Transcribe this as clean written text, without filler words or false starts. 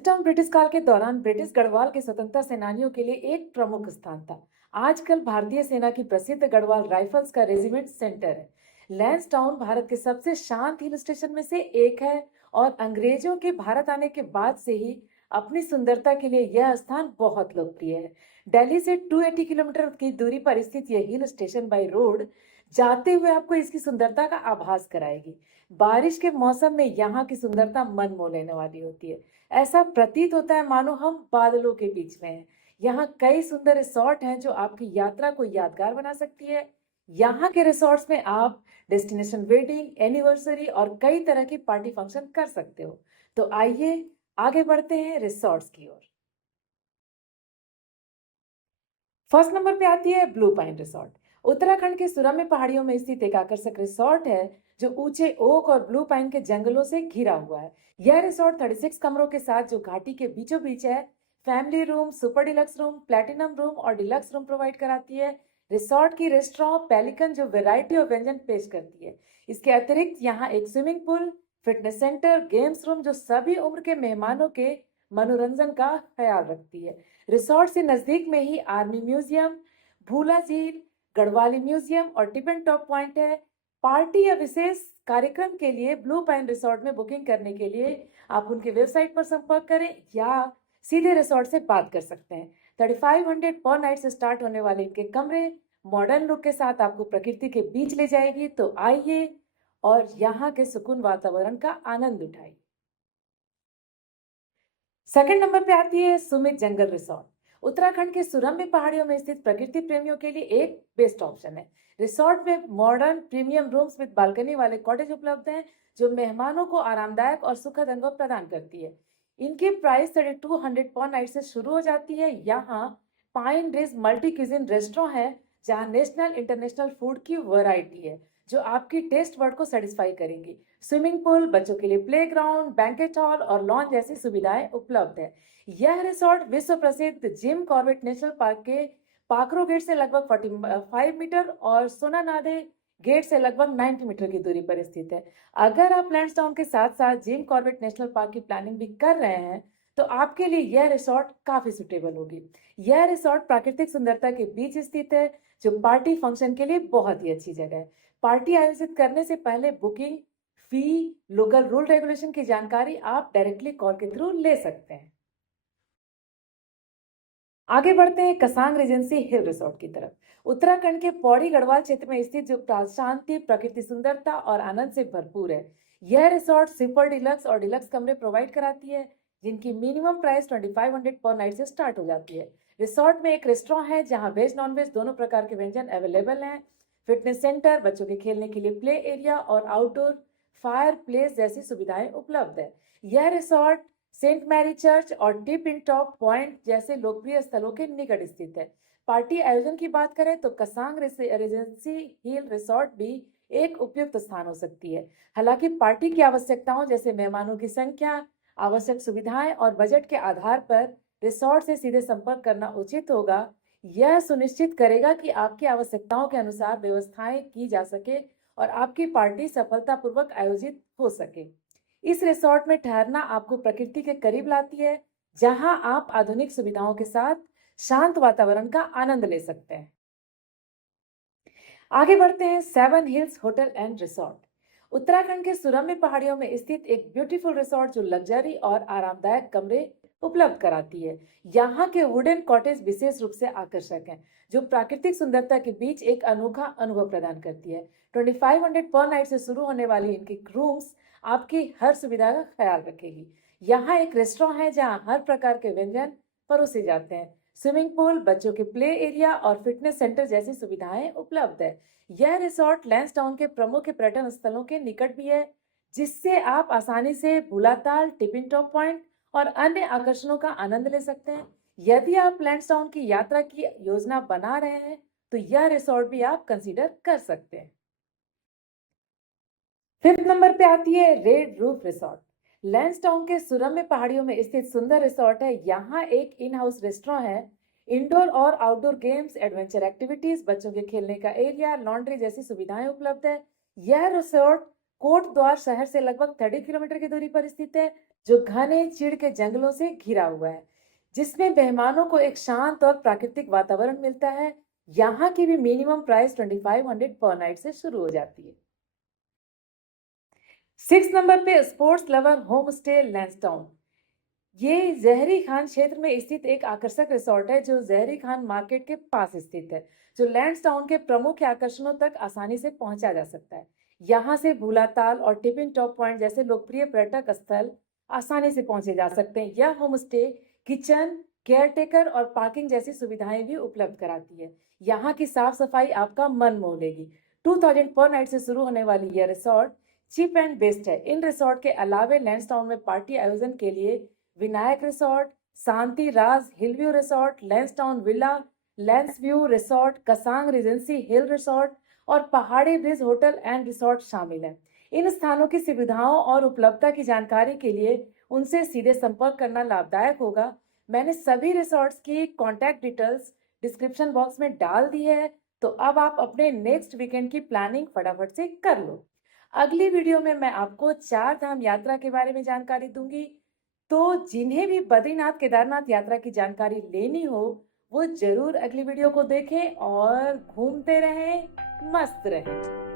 Lansdowne British काल के दौरान ब्रिटिश गढ़वाल के स्वतंत्रता सेनानियों के लिए एक प्रमुख स्थान था। आजकल भारतीय सेना की प्रसिद्ध गढ़वाल राइफल्स का रेजिमेंट सेंटर है। लैंसडाउन भारत के सबसे शांत हिल स्टेशन में से एक है और अंग्रेजों के भारत आने के बाद से ही अपनी सुंदरता के लिए यह स्थान बहुत लोकप्रिय है। दिल्ली से 280 किलोमीटर की दूरी पर स्थित यह हिल स्टेशन बाई रोड जाते हुए आपको इसकी सुंदरता का आभास कराएगी। बारिश के मौसम में यहाँ की सुंदरता मन मोह लेने वाली होती है। ऐसा प्रतीत होता है मानो हम बादलों के बीच में हैं। यहाँ कई सुंदर रिसोर्ट हैं जो आपकी यात्रा को यादगार बना सकती है। यहाँ के रिसोर्ट्स में आप डेस्टिनेशन वेडिंग, एनिवर्सरी और कई तरह की पार्टी फंक्शन कर सकते हो। तो आइए आगे बढ़ते हैं रिसोर्ट्स की ओर। फर्स्ट नंबर पे आती है ब्लू पाइन रिसोर्ट। उत्तराखंड के सुरम्य पहाड़ियों में स्थित एक आकर्षक रिसोर्ट है जो ऊंचे ओक और ब्लू पाइन के जंगलों से घिरा हुआ है। यह रिसोर्ट 36 कमरों के साथ जो घाटी के बीचों बीच है, family room, super deluxe room, platinum room और डिलक्स रूम प्रोवाइड कराती है। रिसोर्ट की रेस्टोरेंट पेलिकन जो वैरायटी ऑफ व्यंजन पेश करती है। इसके अतिरिक्त यहाँ एक swimming pool, fitness centre, games room जो सभी उम्र के मेहमानों के मनोरंजन का ख्याल रखती है। रिसोर्ट से नजदीक में ही आर्मी म्यूजियम, भूला झील, गढ़वाली म्यूजियम और टिफिन टॉप पॉइंट है। पार्टी या विशेष कार्यक्रम के लिए ब्लू पाइन रिसोर्ट में बुकिंग करने के लिए आप उनकी वेबसाइट पर संपर्क करें या सीधे रिसोर्ट से बात कर सकते हैं। 3500 पर नाइट से स्टार्ट होने वाले इनके कमरे मॉडर्न लुक के साथ आपको प्रकृति के बीच ले जाएगी। तो आइए और यहाँ के सुकून वातावरण का आनंद उठाइए। सेकंड नंबर पे आती है सुमित जंगल रिसोर्ट। उत्तराखंड के सुरम्य पहाड़ियों में स्थित प्रकृति प्रेमियों के लिए एक बेस्ट ऑप्शन है। रिसोर्ट में modern premium rooms with balcony वाले कॉटेज उपलब्ध हैं जो मेहमानों को आरामदायक और सुखद अनुभव प्रदान करती है। इनकी प्राइस 3200 पर नाइट से शुरू हो जाती है। यहाँ pine ridge multi cuisine restaurant है जहाँ नेशनल इंटरनेशनल फूड की वैरायटी है जो आपकी टेस्ट बर्ड को सेटिस्फाई करेंगी। स्विमिंग पूल, बच्चों के लिए प्लेग्राउंड, बैंकेट हॉल और लॉन जैसी सुविधाएं उपलब्ध है। यह रिसोर्ट विश्व प्रसिद्ध जिम कॉर्बेट नेशनल पार्क के पाखरो गेट से लगभग 45 मीटर और सोनानादे गेट से लगभग 90 मीटर की दूरी पर स्थित है। अगर आप लैंसडाउन के साथ साथ जिम कॉर्बेट नेशनल पार्क की प्लानिंग भी कर रहे हैं तो आपके लिए यह रिसोर्ट काफी सुटेबल होगी। यह रिसोर्ट प्राकृतिक सुंदरता के बीच स्थित है जो पार्टी फंक्शन के लिए बहुत ही अच्छी जगह है। पार्टी आयोजित करने से पहले बुकिंग फी, लोकल रूल रेगुलेशन की जानकारी आप डायरेक्टली कॉल के थ्रू ले सकते हैं। आगे बढ़ते हैं कसांग रेजेंसी हिल रिसोर्ट की तरफ। उत्तराखंड के पौड़ी गढ़वाल क्षेत्र में स्थित जो शांति, प्रकृति सुंदरता और आनंद से भरपूर है। यह रिसोर्ट सुपर डिलक्स और डिलक्स कमरे प्रोवाइड कराती है जिनकी मिनिमम प्राइस 2500 पर नाइट से स्टार्ट हो जाती है। रिसोर्ट में एक रेस्टोरेंट है जहां वेज नॉन वेज दोनों प्रकार के व्यंजन अवेलेबल हैं। फिटनेस सेंटर, बच्चों के खेलने के लिए प्ले एरिया और आउटडोर फायर प्लेस जैसी सुविधाएं उपलब्ध है। यह रिसोर्ट सेंट मैरी चर्च और टिप इन टॉप पॉइंट जैसे लोकप्रिय स्थलों के निकट स्थित है। पार्टी आयोजन की बात करें तो कसांग रेजेंसी हिल रिसोर्ट भी एक उपयुक्त स्थान हो सकती है। हालांकि पार्टी की आवश्यकताओं जैसे मेहमानों की संख्या, आवश्यक सुविधाएं और बजट के आधार पर रिसोर्ट से सीधे संपर्क करना उचित होगा। यह सुनिश्चित करेगा कि आपकी आवश्यकताओं के अनुसार व्यवस्थाएं की जा सके और आपकी पार्टी सफलतापूर्वक आयोजित हो सके। इस रिसोर्ट में ठहरना आपको प्रकृति के करीब लाती है जहां आप आधुनिक सुविधाओं के साथ शांत वातावरण का आनंद ले सकते हैं। आगे बढ़ते हैं seven hills hotel and resort. Uttarakhand के सुरम्य पहाड़ियों में स्थित एक ब्यूटीफुल रिसोर्ट जो लग्जरी और आरामदायक कमरे उपलब्ध कराती है। यहाँ के वुडन कॉटेज विशेष रूप से आकर्षक हैं जो प्राकृतिक सुंदरता के बीच एक अनोखा अनुभव प्रदान करती है। 2500 पर नाइट से शुरू होने वाली इनकी रूम्स आपकी हर सुविधा का ख्याल रखेगी। यहाँ एक रेस्टोरेंट है जहाँ हर प्रकार के व्यंजन परोसे जाते हैं। स्विमिंग पूल, बच्चों के प्ले एरिया और फिटनेस सेंटर जैसी सुविधाएं उपलब्ध है। यह रिसोर्ट लैंसडाउन के प्रमुख पर्यटन स्थलों के निकट भी है जिससे आप आसानी से भूलाताल, टिपिन टॉप पॉइंट और अन्य आकर्षणों का आनंद ले सकते हैं। यदि आप लैंसडाउन की यात्रा की योजना बना रहे हैं तो यह रिसोर्ट भी आप कंसीडर कर सकते हैं। फिफ्थ नंबर पे आती है रेड रूफ रिसोर्ट। लैंसडाउन के सुरम्य पहाड़ियों में स्थित सुंदर रिसोर्ट है। यहाँ एक इन हाउस रेस्टोरेंट है। इंडोर और आउटडोर गेम्स, एडवेंचर एक्टिविटीज, बच्चों के खेलने का एरिया, लॉन्ड्री जैसी सुविधाएं उपलब्ध है। यह रिसोर्ट कोटद्वार शहर से लगभग 30 किलोमीटर की दूरी पर स्थित है, जो घने चीड़ के जंगलों से घिरा हुआ है, जिसमें मेहमानों को एक शांत और प्राकृतिक वातावरण मिलता है। यहाँ की भी मिनिमम प्राइस 2500 पर नाइट से शुरू हो जाती है। 6 नंबर पे sports lover home stay Lansdowne. ये जहरी खान क्षेत्र में स्थित एक आकर्षक रिसोर्ट है जो जहरी खान मार्केट के पास स्थित है, जो लैंसडाउन के प्रमुख आकर्षणों तक आसानी से पहुंचा जा सकता है। यहाँ से भूलाताल और टिपिन टॉप पॉइंट जैसे लोकप्रिय पर्यटक स्थल आसानी से पहुंचे जा सकते हैं। यह होम स्टे किचन, केयरटेकर और पार्किंग जैसी सुविधाएं भी उपलब्ध कराती है। यहाँ की साफ सफाई आपका मन मोह लेगी। 2000 पर नाइट से शुरू होने वाली यह रिसोर्ट चीप एंड बेस्ट है। इन रिसोर्ट के अलावे लैंसडाउन में पार्टी आयोजन के लिए Vinayak resort, Shanti Raj hill view resort, Lansdowne villa, Lansview resort, Kasang regency hill resort और पहाड़ी ब्रिज होटल एंड रिसोर्ट शामिल हैं। इन स्थानों की सुविधाओं और उपलब्धता की जानकारी के लिए उनसे सीधे संपर्क करना लाभदायक होगा। मैंने सभी रिसोर्ट्स की कॉन्टैक्ट डिटेल्स डिस्क्रिप्शन बॉक्स में डाल दी है, तो अब आप अपने नेक्स्ट वीकेंड की प्लानिंग फटाफट से कर लो। अगली वीडियो में मैं आपको 4 धाम यात्रा के बारे में जानकारी दूंगी, तो जिन्हें भी बद्रीनाथ केदारनाथ यात्रा की जानकारी लेनी हो, वो जरूर अगली वीडियो को देखें और घूमते रहें, मस्त रहें।